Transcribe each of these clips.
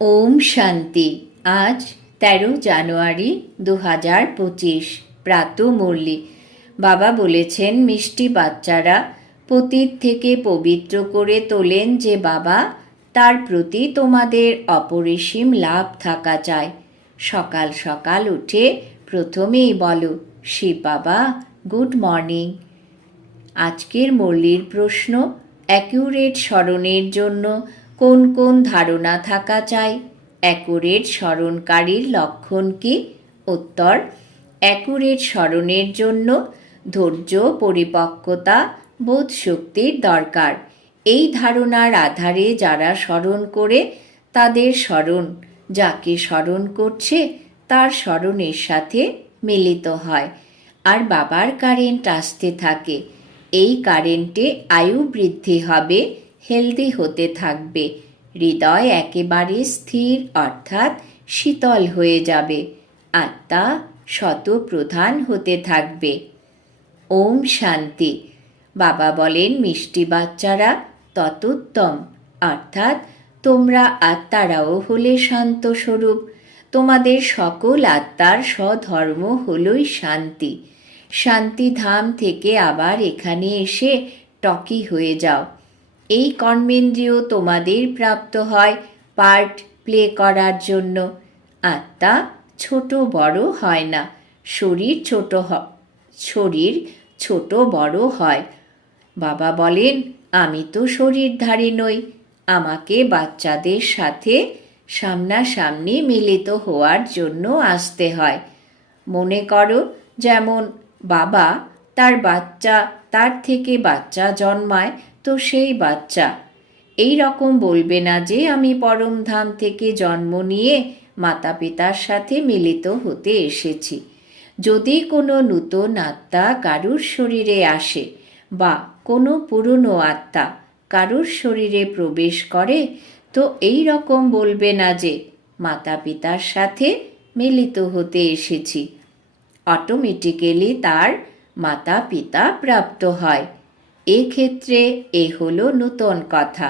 ওম শান্তি। আজ তেরো জানুয়ারি দু হাজার পঁচিশ, প্রাত মুরলি। বাবা বলেছেন, মিষ্টি বাচ্চারা পতীত থেকে পবিত্র করে তোলেন যে বাবা, তার প্রতি তোমাদের অপরিসীম লাভ থাকা চাই। সকাল সকাল উঠে প্রথমেই বলো, শিব বাবা, গুড মর্নিং। আজকের মুরলির প্রশ্ন, অ্যাকিউরেট স্মরণের জন্য কোন কোন ধারণা থাকা চাই? অ্যাকুরেট স্মরণকারীর লক্ষণ কি? উত্তর অ্যাকুরেট স্মরণের জন্য ধৈর্য, পরিপক্কতা, বোধ শক্তির দরকার। এই ধারণার আধারে যারা স্মরণ করে, তাদের স্মরণ, যাকে স্মরণ করছে, তার স্মরণের সাথে মিলিত হয়। আর বাবার কারেন্ট আসতে থাকে। এই কারেন্টে আয়ু বৃদ্ধি হবে। হেলদি হতে থাকবে। হৃদয় একেবারে স্থির, অর্থাৎ শীতল হয়ে যাবে। আত্মা শতপ্রধান হতে থাকবে। ওম শান্তি। বাবা বলেন, মিষ্টি বাচ্চারা ততোত্তম। অর্থাৎ তোমরা আত্মারাও হলে শান্ত স্বরূপ তোমাদের সকল আত্মার স্বধর্ম হলই শান্তি। শান্তিধাম থেকে আবার এখানে এসে টকি হয়ে যাও। এই কর্মেন্দ্রিয় তোমাদের প্রাপ্ত হয় পার্ট প্লে করার জন্য। আত্মা ছোট বড় হয় না, শরীর ছোট শরীর ছোট বড় হয়। বাবা বলেন, আমি তো শরীরধারী নই, আমাকে বাচ্চাদের সাথে সামনাসামনি মিলিত হওয়ার জন্য আসতে হয়। মনে করো, যেমন বাবা তার বাচ্চা, তার থেকে বাচ্চা জন্মায় তো সেই বাচ্চা। এই রকম বলবে না যে আমি পরমধাম থেকে জন্ম নিয়ে মাতা পিতার সাথে মিলিত হতে এসেছি। যদি কোনো নূতন আত্মা কারুর শরীরে আসে বা কোনো পুরনো আত্মা কারুর শরীরে প্রবেশ করে, তো এই রকম বলবে না যে মাতা পিতার সাথে মিলিত হতে এসেছি। অটোমেটিক্যালি তার মাতা পিতা প্রাপ্ত হয়। এক্ষেত্রে এ হলো নূতন কথা।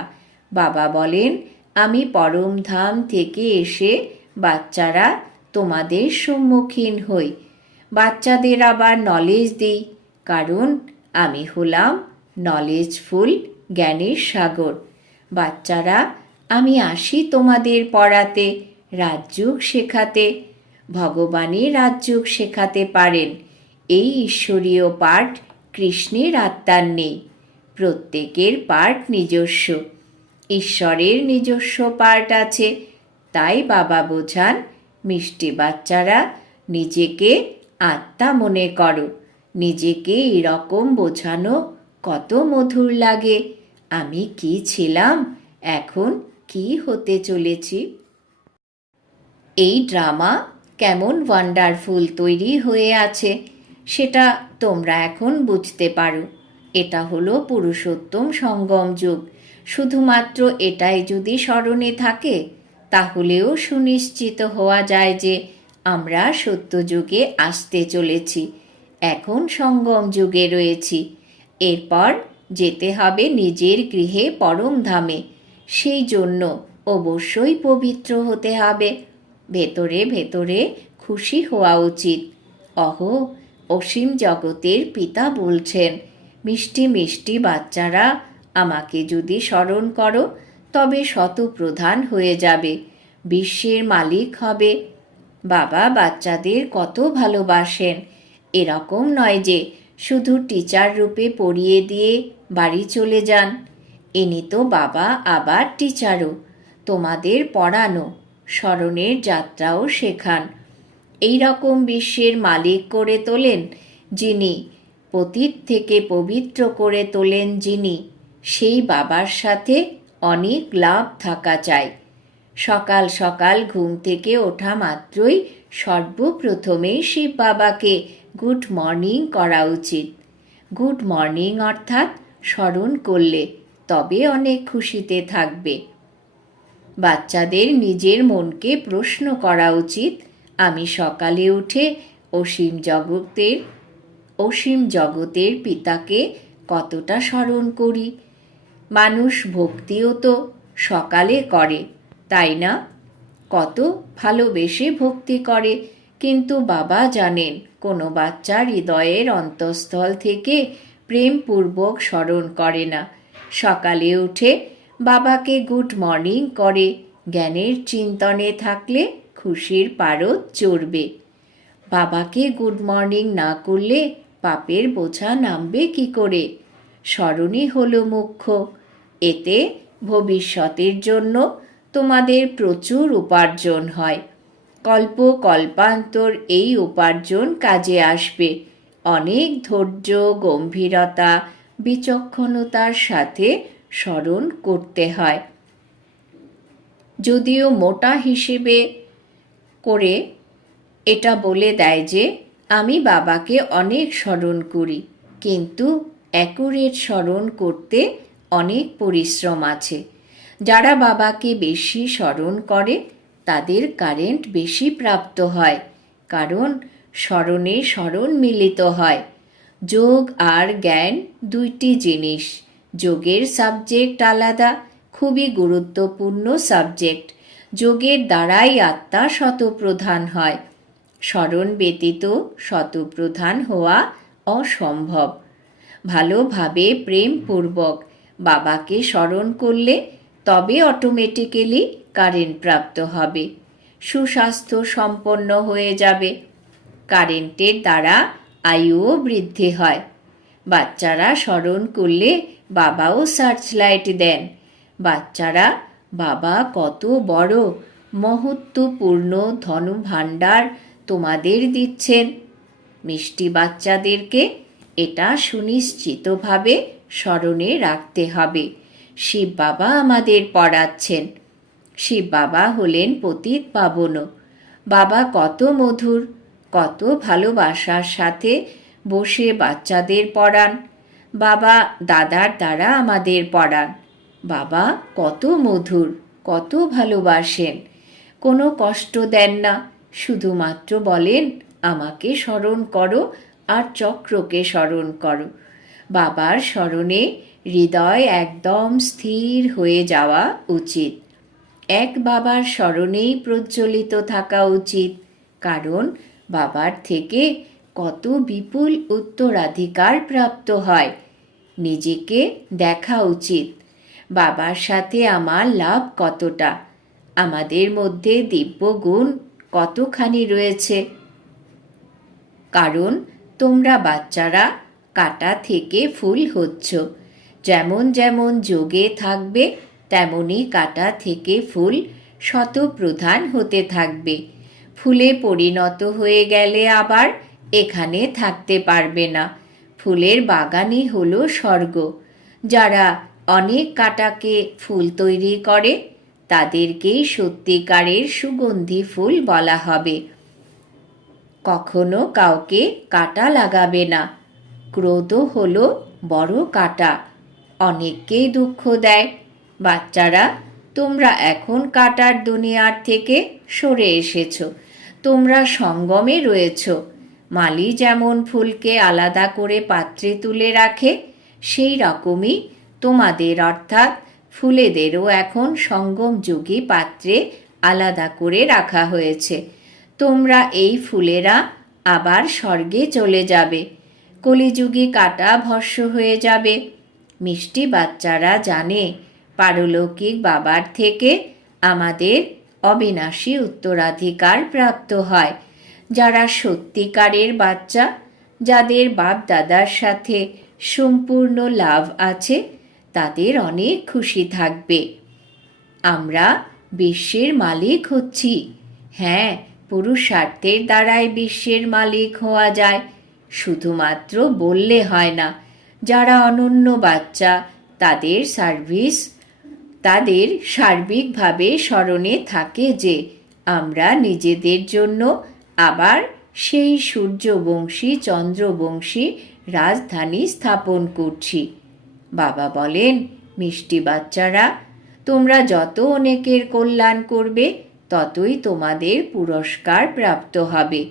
বাবা বলেন, আমি পরমধাম থেকে এসে বাচ্চারা তোমাদের সম্মুখীন হই। বাচ্চাদের আবার নলেজ দিই, কারণ আমি হলাম নলেজফুল জ্ঞানের সাগর। বাচ্চারা, আমি আসি তোমাদের পড়াতে, রাজযোগ শেখাতে ভগবানই রাজযোগ শেখাতে পারেন। এই ঈশ্বরীয় পাঠ কৃষ্ণের আত্মার নেই। প্রত্যেকের পার্ট নিজস্ব। ঈশ্বরের নিজস্ব পার্ট আছে। তাই বাবা বোঝান, মিষ্টি বাচ্চারা, নিজেকে আত্মা মনে করো। নিজেকে এরকম বোঝানো কত মধুর লাগে। আমি কি ছিলাম? এখন কি হতে চলেছি? এই ড্রামা কেমন ওয়ান্ডারফুল তৈরি হয়ে আছে। সেটা তোমরা এখন বুঝতে পারো। এটা হলো পুরুষোত্তম সঙ্গম যুগ। শুধুমাত্র এটাই যদি স্মরণে থাকে, তাহলেও সুনিশ্চিত হওয়া যায় যে আমরা সত্যযুগে আসতে চলেছি। এখন সঙ্গম যুগে রয়েছি। এরপর যেতে হবে নিজের গৃহে পরম ধামে। সেই জন্য অবশ্যই পবিত্র হতে হবে। ভেতরে ভেতরে খুশি হওয়া উচিত। অহ অসীম জগতের পিতা বলছেন, মিষ্টি মিষ্টি বাচ্চারা, আমাকে যদি স্মরণ করো, তবে শতপ্রধান হয়ে যাবে। বিশ্বের মালিক হবে। বাবা বাচ্চাদের কত ভালোবাসেন। এরকম নয় যে শুধু টিচার রূপে পড়িয়ে দিয়ে বাড়ি চলে যান। ইনি তো বাবা আবার টিচারও। তোমাদের পড়ানো, স্মরণের যাত্রাও শেখান। এই রকম বিশ্বের মালিক করে তোলেন যিনি, পতীত থেকে পবিত্র করে তোলেন যিনি, সেই বাবার সাথে অনেক লাভ থাকা চাই। সকাল সকাল ঘুম থেকে ওঠা মাত্রই সর্বপ্রথমে শিব বাবাকে গুড মর্নিং করা উচিত। গুড মর্নিং অর্থাৎ স্মরণ করলে তবে অনেক খুশিতে থাকবে। বাচ্চাদের নিজের মনকে প্রশ্ন করা উচিত আমি সকালে উঠে অসীম জগতের অসীম জগতের পিতাকে কতটা স্মরণ করি। মানুষ ভক্তিও তো সকালে করে, তাই না? কত ভালোবেসে ভক্তি করে। কিন্তু বাবা জানেন, কোনো বাচ্চা হৃদয়ের অন্তঃস্থল থেকে প্রেমপূর্বক স্মরণ করে না। সকালে উঠে বাবাকে গুড মর্নিং করে, জ্ঞানের চিন্তনে থাকলে খুশির পারদ চড়বে। বাবাকে গুড মর্নিং না করলে পাপের বোঝা নামবে কি করে? স্মরণই হলো মুখ্য। এতে ভবিষ্যতের জন্য তোমাদের প্রচুর উপার্জন হয়। কল্প কল্পান্তর এই উপার্জন কাজে আসবে। অনেক ধৈর্য, গম্ভীরতা, বিচক্ষণতার সাথে স্মরণ করতে হয়। যদিও মোটা হিসেবে করে এটা বলে দেয় যে, আমি বাবাকে অনেক স্মরণ করি, কিন্তু অ্যাকুরেট স্মরণ করতে অনেক পরিশ্রম আছে। যারা বাবাকে বেশি স্মরণ করে, তাদের কারেন্ট বেশি প্রাপ্ত হয়, কারণ স্মরণে স্মরণ মিলিত হয়। যোগ আর জ্ঞান দুইটি জিনিস, যোগের সাবজেক্ট আলাদা, খুবই গুরুত্বপূর্ণ সাবজেক্ট। যোগের দ্বারাই আত্মা শতপ্রধান হয়। স্মরণ ব্যতীত শতপ্রধান হওয়া অসম্ভব। ভালোভাবে প্রেমপূর্বক বাবাকে স্মরণ করলে তবে অটোমেটিক্যালি কারেন্ট প্রাপ্ত হবে। সুস্বাস্থ্য সম্পন্ন হয়ে যাবে। কারেন্টের দ্বারা আয়ুও বৃদ্ধি হয়। বাচ্চারা স্মরণ করলে বাবাও সার্চ লাইট দেন। বাচ্চারা বাবা, কত বড় মহত্বপূর্ণ ধনু ভাণ্ডার তোমাদের দিচ্ছেন। মিষ্টি বাচ্চাদেরকে এটা সুনিশ্চিতভাবে স্মরণে রাখতে হবে। শিব বাবা আমাদের পড়াচ্ছেন। শিব বাবা হলেন পতিত পাবন বাবা কত মধুর, কত ভালোবাসার সাথে বসে বাচ্চাদের পড়ান। বাবা, দাদার দ্বারা আমাদের পড়ান। বাবা কত মধুর, কত ভালোবাসেন। কোনো কষ্ট দেন না, শুধুমাত্র বলেন, আমাকে স্মরণ করো আর চক্রকে স্মরণ করো। বাবার স্মরণে হৃদয় একদম স্থির হয়ে যাওয়া উচিত। এক বাবার স্মরণেই প্রজ্বলিত থাকা উচিত, কারণ বাবার থেকে কত বিপুল উত্তরাধিকার প্রাপ্ত হয়, নিজেকে দেখা উচিত। বাবার সাথে আমার লাভ কতটা? আমাদের মধ্যে দিব্য গুণ কতখানি রয়েছে? কারণ তোমরা বাচ্চারা কাটা থেকে ফুল হচ্ছ। যেমন যেমন যোগে থাকবে তেমনই কাটা থেকে ফুল শতপ্রধান হতে থাকবে। ফুলে পরিণত হয়ে গেলে আবার এখানে থাকতে পারবে না। ফুলের বাগানই হলো স্বর্গ। যারা অনেক কাটাকে ফুল তৈরি করে, তাদেরকেই সত্যিকারের সুগন্ধি ফুল বলা হবে। কখনো কাউকে কাটা লাগাবে না। ক্রোধ হলো বড় কাটা। অনেককেই দুঃখ দেয়। বাচ্চারা, তোমরা এখন কাটার দুনিয়ার থেকে সরে এসেছ। তোমরা সঙ্গমে রয়েছ। মালি যেমন ফুলকে আলাদা করে পাত্রে তুলে রাখে, সেই রকমই তোমাদের, অর্থাৎ ফুলেদেরও এখন সঙ্গম যুগী পাত্রে আলাদা করে রাখা হয়েছে। তোমরা এই ফুলেরা আবার স্বর্গে চলে যাবে। কলিযুগী কাটা ভস্য হয়ে যাবে। মিষ্টি বাচ্চারা জানে, পারলৌকিক বাবার থেকে আমাদের অবিনাশী উত্তরাধিকার প্রাপ্ত হয়। যারা সত্যিকারের বাচ্চা, যাদের বাপ দাদার সাথে সম্পূর্ণ লাভ আছে তাদের অনেক খুশি থাকবে। আমরা বিশ্বের মালিক হচ্ছি। হ্যাঁ পুরুষার্থের দ্বারাই বিশ্বের মালিক হওয়া যায়। শুধুমাত্র বললে হয় না, যারা অনন্য বাচ্চা, তাদের সার্ভিস, তাদের সার্বিকভাবে স্মরণে থাকে যে আমরা নিজেদের জন্য আবার সেই সূর্যবংশী, চন্দ্রবংশী রাজধানী স্থাপন করছি। বাবা বলেন, মিষ্টি বাচ্চারা, তোমরা যত অনেকের কল্যাণ করবে, ততই তোমাদের পুরস্কার প্রাপ্ত হবে।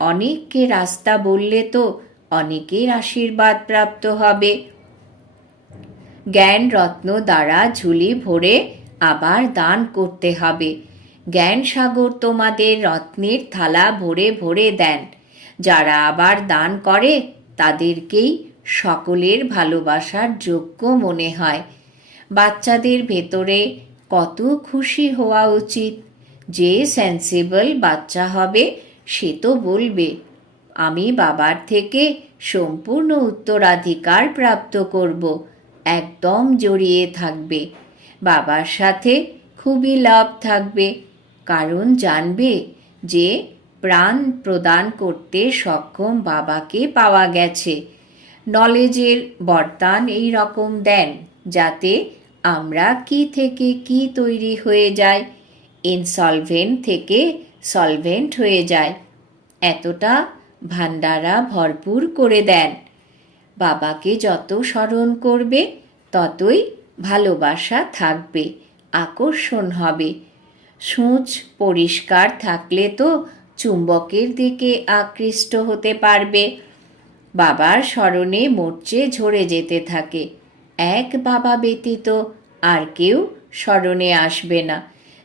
অনেককে রাস্তা বললে তো অনেকের আশীর্বাদ প্রাপ্ত হবে। জ্ঞান রত্ন দ্বারা ঝুলি ভরে আবার দান করতে হবে। জ্ঞান সাগর তোমাদের রত্নের থালা ভরে ভরে দেন। যারা আবার দান করে, তাদেরকেই সকলের ভালোবাসার যোগ্য মনে হয়। বাচ্চাদের ভেতরে কত খুশি হওয়া উচিত। যে সেন্সিবল বাচ্চা হবে, সে তো বলবে, আমি বাবার থেকে সম্পূর্ণ উত্তরাধিকার প্রাপ্ত করব, একদম জড়িয়ে থাকবে। বাবার সাথে খুবই লাভ থাকবে। কারণ জানবে যে প্রাণ প্রদান করতে সক্ষম বাবাকে পাওয়া গেছে। নলেজের বরদান এই রকম দেন, যাতে আমরা কি থেকে কি তৈরি হয়ে যায় ইনসলভেন্ট থেকে সলভেন্ট হয়ে যায় এতটা ভান্ডারা ভরপুর করে দেন। বাবাকে যত স্মরণ করবে, ততই ভালোবাসা থাকবে, আকর্ষণ হবে। সূচ পরিষ্কার থাকলে তো চুম্বকের দিকে আকৃষ্ট হতে পারবে। বাবার স্মরণে মরচে ঝরে যেতে থাকে। এক বাবা ব্যতীত আর কেউ স্মরণে আসবে না।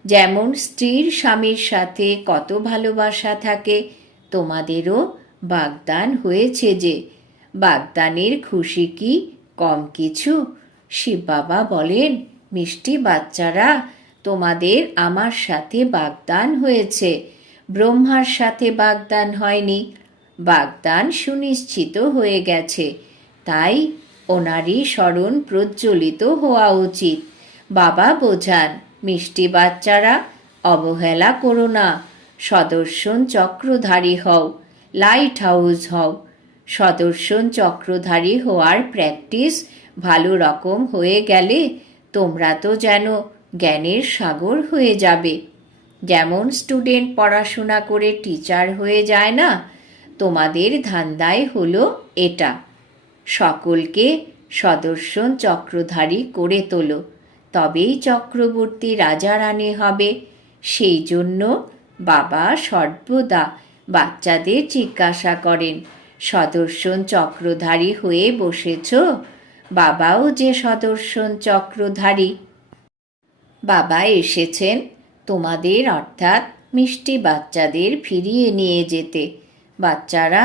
যেমন স্ত্রীর স্বামীর সাথে কত ভালোবাসা থাকে, তোমাদেরও বাগদান হয়েছে যে। বাগদানের খুশি কি কম কিছু? শিব বাবা বলেন, মিষ্টি বাচ্চারা, তোমাদের আমার সাথে বাগদান হয়েছে। ব্রহ্মার সাথে বাগদান হয়নি। বাগদান সুনিশ্চিত হয়ে গেছে। তাই ওনারই স্মরণ প্রজ্বলিত হওয়া উচিত। বাবা বোঝান, মিষ্টি বাচ্চারা, অবহেলা করো না। সদর্শন চক্রধারী হও লাইট হাউস হও। সদর্শন চক্রধারী হওয়ার প্র্যাকটিস ভালো রকম হয়ে গেলে তোমরা তো যেন জ্ঞানের সাগর হয়ে যাবে। যেমন স্টুডেন্ট পড়াশোনা করে টিচার হয়ে যায় না তোমাদের ধান্দায় হলো এটা। সকলকে সদর্শন চক্রধারী করে তোলো। তবেই চক্রবর্তী রাজা রানী হবে। সেই জন্য বাবা সর্বদা বাচ্চাদের জিজ্ঞাসা করেন, সদর্শন চক্রধারী হয়ে বসেছ? বাবাও যে সদর্শন চক্রধারী। বাবা এসেছেন তোমাদের অর্থাৎ মিষ্টি বাচ্চাদের ফিরিয়ে নিয়ে যেতে। বাচ্চারা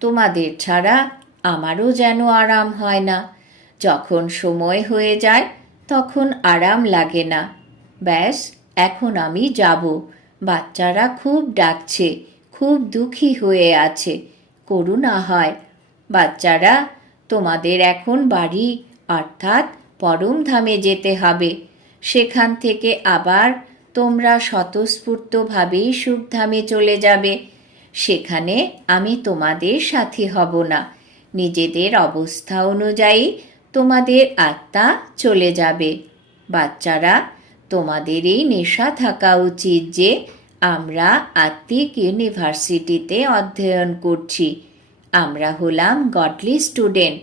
তোমাদের ছাড়া আমারও যেন আরাম হয় না। যখন সময় হয়ে যায়, তখন আরাম লাগে না। ব্যাস, এখন আমি যাব। বাচ্চারা খুব ডাকছে, খুব দুঃখী হয়ে আছে। করুণা হয় বাচ্চারা, তোমাদের এখন বাড়ি, অর্থাৎ পরমধামে যেতে হবে। সেখান থেকে আবার তোমরা স্বতঃস্ফূর্তভাবেই সুখধামে চলে যাবে। সেখানে আমি তোমাদের সাথী হব না। নিজেদের অবস্থা অনুযায়ী তোমাদের আত্মা চলে যাবে। বাচ্চারা, তোমাদের এই নেশা থাকা উচিত যে আমরা আত্মিক ইউনিভার্সিটিতে অধ্যয়ন করছি। আমরা হলাম গডলি স্টুডেন্ট।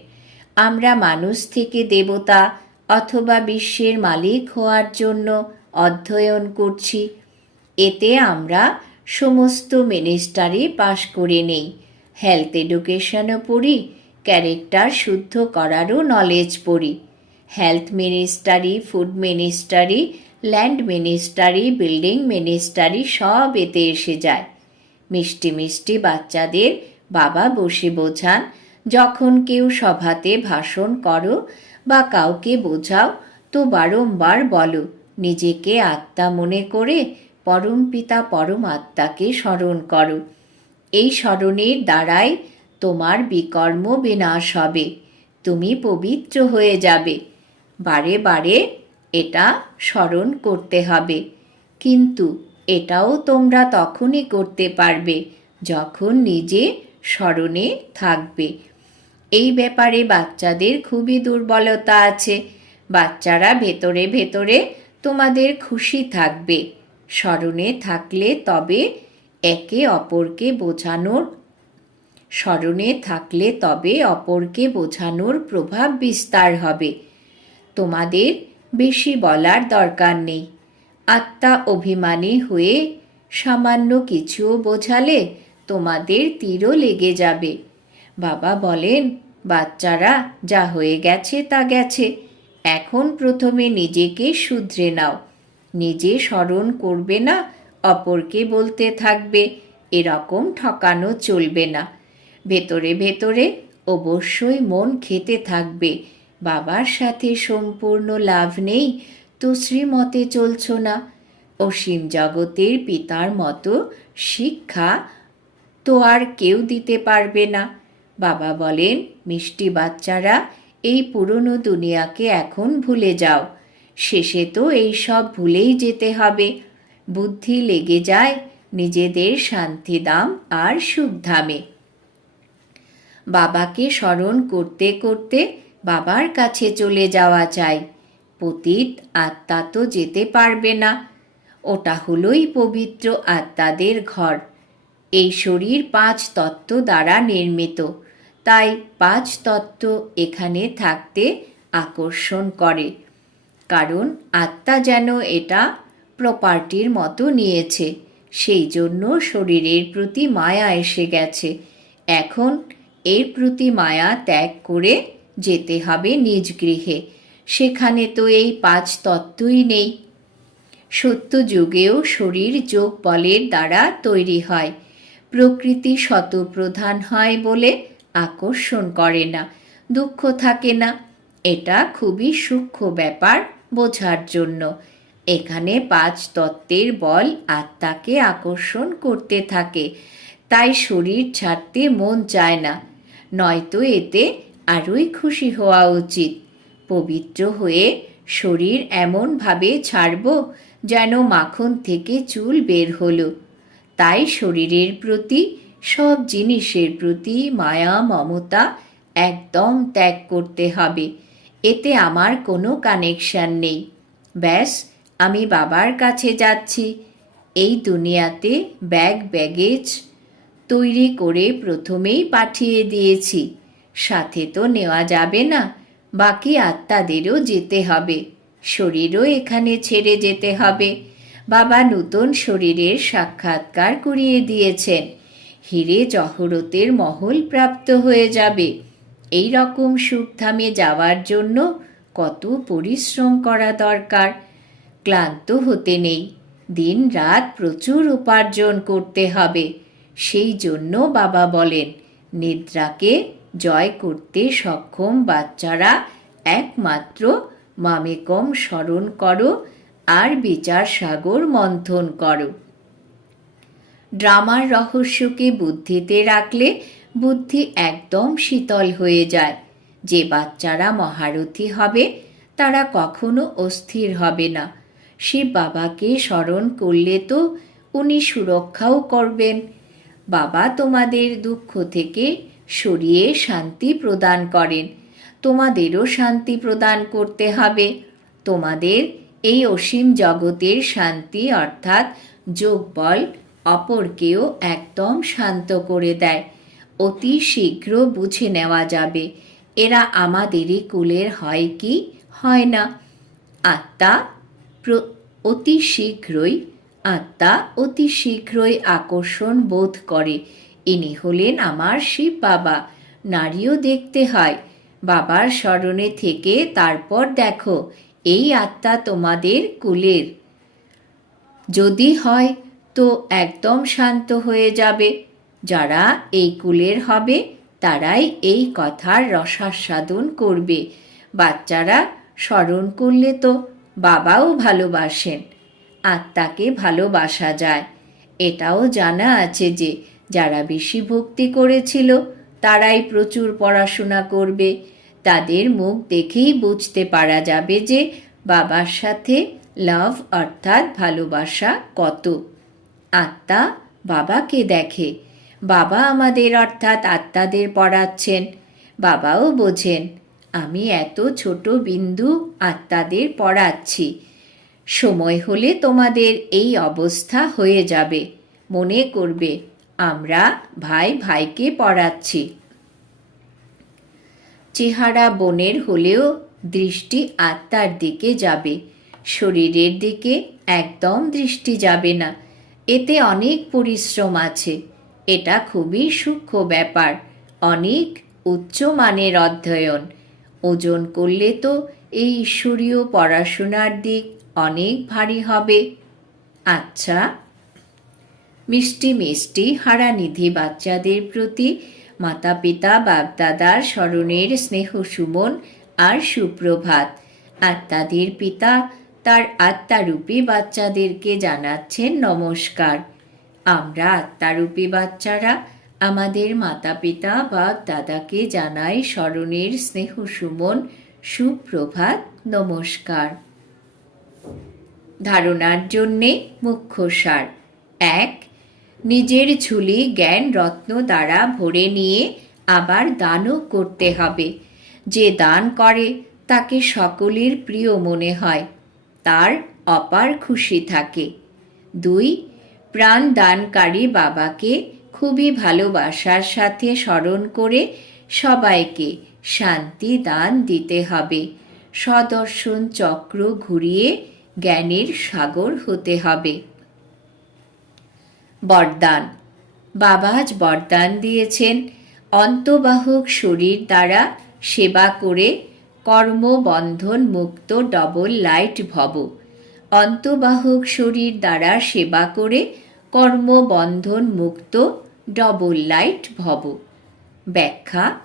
আমরা মানুষ থেকে দেবতা অথবা বিশ্বের মালিক হওয়ার জন্য অধ্যয়ন করছি। এতে আমরা সমস্ত মিনিস্টারই পাশ করে নেই। হেলথ এডুকেশনও পড়ি ক্যারেক্টার শুদ্ধ করারও নলেজ পড়ি। Health ministry food ministry land ministry building ministry সব এতে এসে যায়। মিষ্টি মিষ্টি বাচ্চাদের বাবা বসে বোঝান, যখন কেউ সভাতে ভাষণ করো বা কাউকে বোঝাও, তো বারংবার বলো, নিজেকে আত্মা মনে করে পরম পিতা পরম আত্মাকে স্মরণ করো। এই স্মরণের দ্বারাই তোমার বিকর্ম বিনাশ হবে। তুমি পবিত্র হয়ে যাবে। বারে বারে এটা স্মরণ করতে হবে। কিন্তু এটাও তোমরা তখনই করতে পারবে যখন নিজে স্মরণে থাকবে। এই ব্যাপারে বাচ্চাদের খুবই দুর্বলতা আছে। বাচ্চারা ভেতরে ভেতরে তোমাদের খুশি থাকবে। স্মরণে থাকলে তবে একে অপরকে বোঝানোর, স্মরণে থাকলে তবে অপরকে বোঝানোর প্রভাব বিস্তার হবে। তোমাদের বেশি বলার দরকার নেই। আত্মা অভিমানী হয়ে সামান্য কিছুও বোঝালে তোমাদের তীরও লেগে যাবে। বাবা বলেন, বাচ্চারা, যা হয়ে গেছে তা গেছে। এখন প্রথমে নিজেকে শুধরে নাও। নিজে স্মরণ করবে না, অপরকে বলতে থাকবে, এরকম ঠকানো চলবে না। ভেতরে ভেতরে অবশ্যই মন খেতে থাকবে, বাবার সাথে সম্পূর্ণ লাভ নেই, তো শ্রীমতে চলছ না। অসীম জগতের পিতার মতো শিক্ষা তো আর কেউ দিতে পারবে না। বাবা বলেন, মিষ্টি বাচ্চারা, এই পুরনো দুনিয়াকে এখন ভুলে যাও। শেষে তো এই সব ভুলেই যেতে হবে। বুদ্ধি লেগে যায় নিজেদের শান্তিদাম আর সুখধামে বাবাকে স্মরণ করতে করতে বাবার কাছে চলে যাওয়া চাই পতিত আত্মা তো যেতে পারবে না। ওটা হলোই পবিত্র আত্মাদের ঘর। এই শরীর পাঁচ তত্ত্ব দ্বারা নির্মিত। তাই পাঁচ তত্ত্ব এখানে থাকতে আকর্ষণ করে। কারণ আত্মা যেন এটা প্রপার্টির মতো নিয়েছে, সেই জন্য শরীরের প্রতি মায়া এসে গেছে। এখন এর প্রতি মায়া ত্যাগ করে যেতে হবে নিজ গৃহে। সেখানে তো এই পাঁচ তত্ত্বই নেই। সত্য যুগেও শরীর যোগ বলের দ্বারা তৈরি হয়। প্রকৃতি শতপ্রধান হয় বলে আকর্ষণ করে না, দুঃখ থাকে না। এটা খুবই সূক্ষ্ম ব্যাপার। বোঝার জন্য। এখানে পাঁচ তত্ত্বের বল আত্মাকে আকর্ষণ করতে থাকে। তাই শরীর ছাড়তে মন চায় না। নয়তো এতে আরোই খুশি হওয়া উচিত। পবিত্র হয়ে শরীর এমনভাবে ছাড়ব যেন মাখন থেকে চুল বের হলো। তাই শরীরের প্রতি, সব জিনিসের প্রতি মায়া, মমতা একদম ত্যাগ করতে হবে। এতে আমার কোনো কানেকশান নেই। ব্যাস, আমি বাবার কাছে যাচ্ছি। এই দুনিয়াতে ব্যাগ ব্যাগেজ তৈরি করে প্রথমেই পাঠিয়ে দিয়েছি। সাথে তো নেওয়া যাবে না, বাকি আত্মাদেরও যেতে হবে। শরীরও এখানে ছেড়ে যেতে হবে। বাবা নূতন শরীরের সাক্ষাৎকার করিয়ে দিয়েছেন। হিরে জহরতের মহল প্রাপ্ত হয়ে যাবে। এই রকম সুখধামে যাওয়ার জন্য কত পরিশ্রম করা দরকার। ক্লান্ত হতে নেই। দিন রাত প্রচুর উপার্জন করতে হবে। সেই জন্য বাবা বলেন, নিদ্রাকে জয় করতে সক্ষম বাচ্চারা একমাত্র মামেকম স্মরণ করো আর বিচার সাগর মন্থন করো। ড্রামার রহস্যকে বুদ্ধিতে রাখলে বুদ্ধি একদম শীতল হয়ে যায়। যে বাচ্চারা মহারথী হবে, তারা কখনো অস্থির হবে না। শিব বাবাকে স্মরণ করলে তো উনি সুরক্ষাও করবেন। বাবা তোমাদের দুঃখ থেকে সরিয়ে শান্তি প্রদান করেন। তোমাদেরও শান্তি প্রদান করতে হবে। তোমাদের এই অসীম জগতের শান্তি অর্থাৎ যোগবল অপরকেও একদম শান্ত করে দেয়। অতি শীঘ্র বুঝে নেওয়া যাবে। এরা আমাদেরই কুলের হয় কি হয় না। আত্মা অতি শীঘ্রই, আত্মা অতি শীঘ্রই আকর্ষণ বোধ করে। ইনি হলেন আমার শিব বাবা। নারীও দেখতে হয়। বাবার স্মরণে থেকে তারপর দেখো, এই আত্মা তোমাদের কুলের। যদি হয়, তো একদম শান্ত হয়ে যাবে। যারা এই কুলের হবে, তারাই এই কথার রসাস্বাদন করবে। বাচ্চারা স্মরণ করলে তো বাবাও ভালোবাসেন, আত্মাকে ভালোবাসা যায়। এটাও জানা আছে যে, যারা বেশি ভক্তি করেছিল, তারাই প্রচুর পড়াশোনা করবে। তাদের মুখ দেখেই বুঝতে পারা যাবে যে, বাবার সাথে লাভ অর্থাৎ ভালোবাসা কত। আত্মা বাবাকে দেখে বাবা আমাদের অর্থাৎ আত্মাদের পড়াচ্ছেন। বাবাও বোঝেন, আমি এত ছোট বিন্দু আত্মাদের পড়াচ্ছি। সময় হলে তোমাদের এই অবস্থা হয়ে যাবে, মনে করবে, আমরা ভাই ভাইকে পড়াচ্ছি। চেহারা বনের হলেও দৃষ্টি আত্মার দিকে যাবে, শরীরের দিকে একদম দৃষ্টি যাবে না। এতে অনেক পরিশ্রম আছে। এটা খুবই সূক্ষ্ম ব্যাপার। অনেক উচ্চমানের অধ্যয়ন। ওজন করলে তো এই ঈশ্বরীয় পড়াশোনার দিক অনেক ভারী হবে। আচ্ছা। মিষ্টি মিষ্টি হারানিধি বাচ্চাদের প্রতি মাতা পিতা বাগদাদার স্মরণের স্নেহ সুমন আর সুপ্রভাত। আত্মাদের পিতা তার আত্মারূপী বাচ্চাদেরকে জানাচ্ছেন নমস্কার। আমরা আত্মারূপী বাচ্চারা, আমাদের মাতা পিতা বা দাদাকে জানাই স্মরণের স্নেহ সুমন, সুপ্রভাত, নমস্কার। ধারণার জন্যে মুখ্য সার। এক, নিজের ঝুলি জ্ঞান রত্ন দ্বারা ভরে নিয়ে আবার দানও করতে হবে। যে দান করে, তাকে সকলের প্রিয় মনে হয়। তার অপার খুশি থাকে। দুই প্রাণ দানকারী বাবাকে খুবই ভালোবাসার সাথে স্মরণ করে সবাইকে শান্তি দান দিতে হবে। সদর্শন চক্র ঘুরিয়ে জ্ঞানের সাগর হতে হবে। বরদান। বাবা আজ বরদান দিয়েছেন। অন্তবাহক শরীর দ্বারা সেবা করে কর্মবন্ধন মুক্ত ডবল লাইট ভব। অন্তবাহক শরীর দ্বারা সেবা করে কর্মবন্ধন মুক্ত ডবল লাইট ভব। ব্যাখ্যা,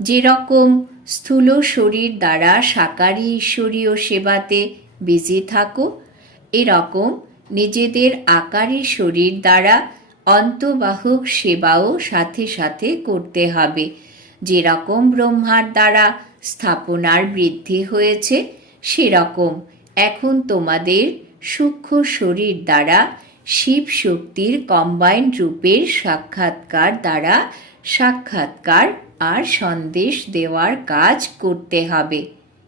যেরকম স্থূল শরীর দ্বারা সাকারী ঈশ্বরীয় সেবাতে বিজি থাকো, এরকম নিজেদের আকারী শরীর দ্বারা অন্তবাহক সেবাও সাথে সাথে করতে হবে। যেরকম ব্রহ্মার দ্বারা স্থাপনার বৃদ্ধি হয়েছে, সেরকম এখন তোমাদের সূক্ষ্ম শরীর দ্বারা শিব শক্তির কম্বাইন্ড রূপের সাক্ষাৎকার দ্বারা সাক্ষাৎকার আর সন্দেশ দেওয়ার কাজ করতে হবে।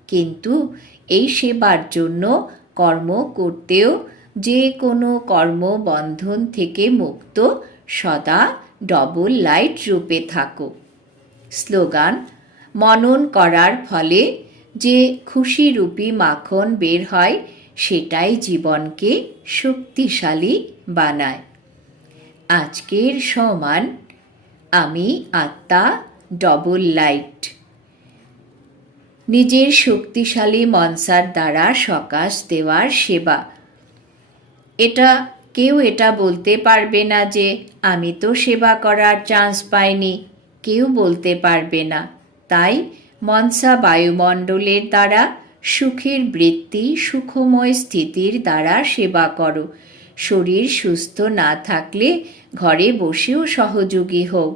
কিন্তু এই সেবার জন্য কর্ম করতেও যে কোনো কর্মবন্ধন থেকে মুক্ত সদা ডবল লাইট রূপে থাকো। স্লোগান, মনন করার ফলে যে খুশিরূপী মাখন বের হয় সেটাই জীবনকে শক্তিশালী বানায়। আজকের সমান, আমি আত্মা ডবল লাইট নিজের শক্তিশালী মনসার দ্বারা সকাশ দেওয়ার সেবা। এটা কেউ এটা বলতে পারবে না যে, আমি তো সেবা করার চান্স পাইনি। কেউ বলতে পারবে না। তাই মনসা বায়ুমণ্ডলের দ্বারা সুখের বৃত্তি, সুখময় স্থিতির দ্বারা সেবা করো। শরীর সুস্থ না থাকলে ঘরে বসেও সহযোগী হও।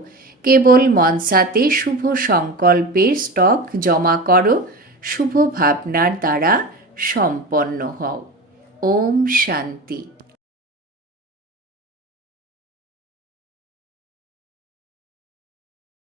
কেবল মনসাতে শুভ সংকল্পের স্টক জমা করো, শুভ ভাবনার দ্বারা সম্পন্ন হও। ওম শান্তি।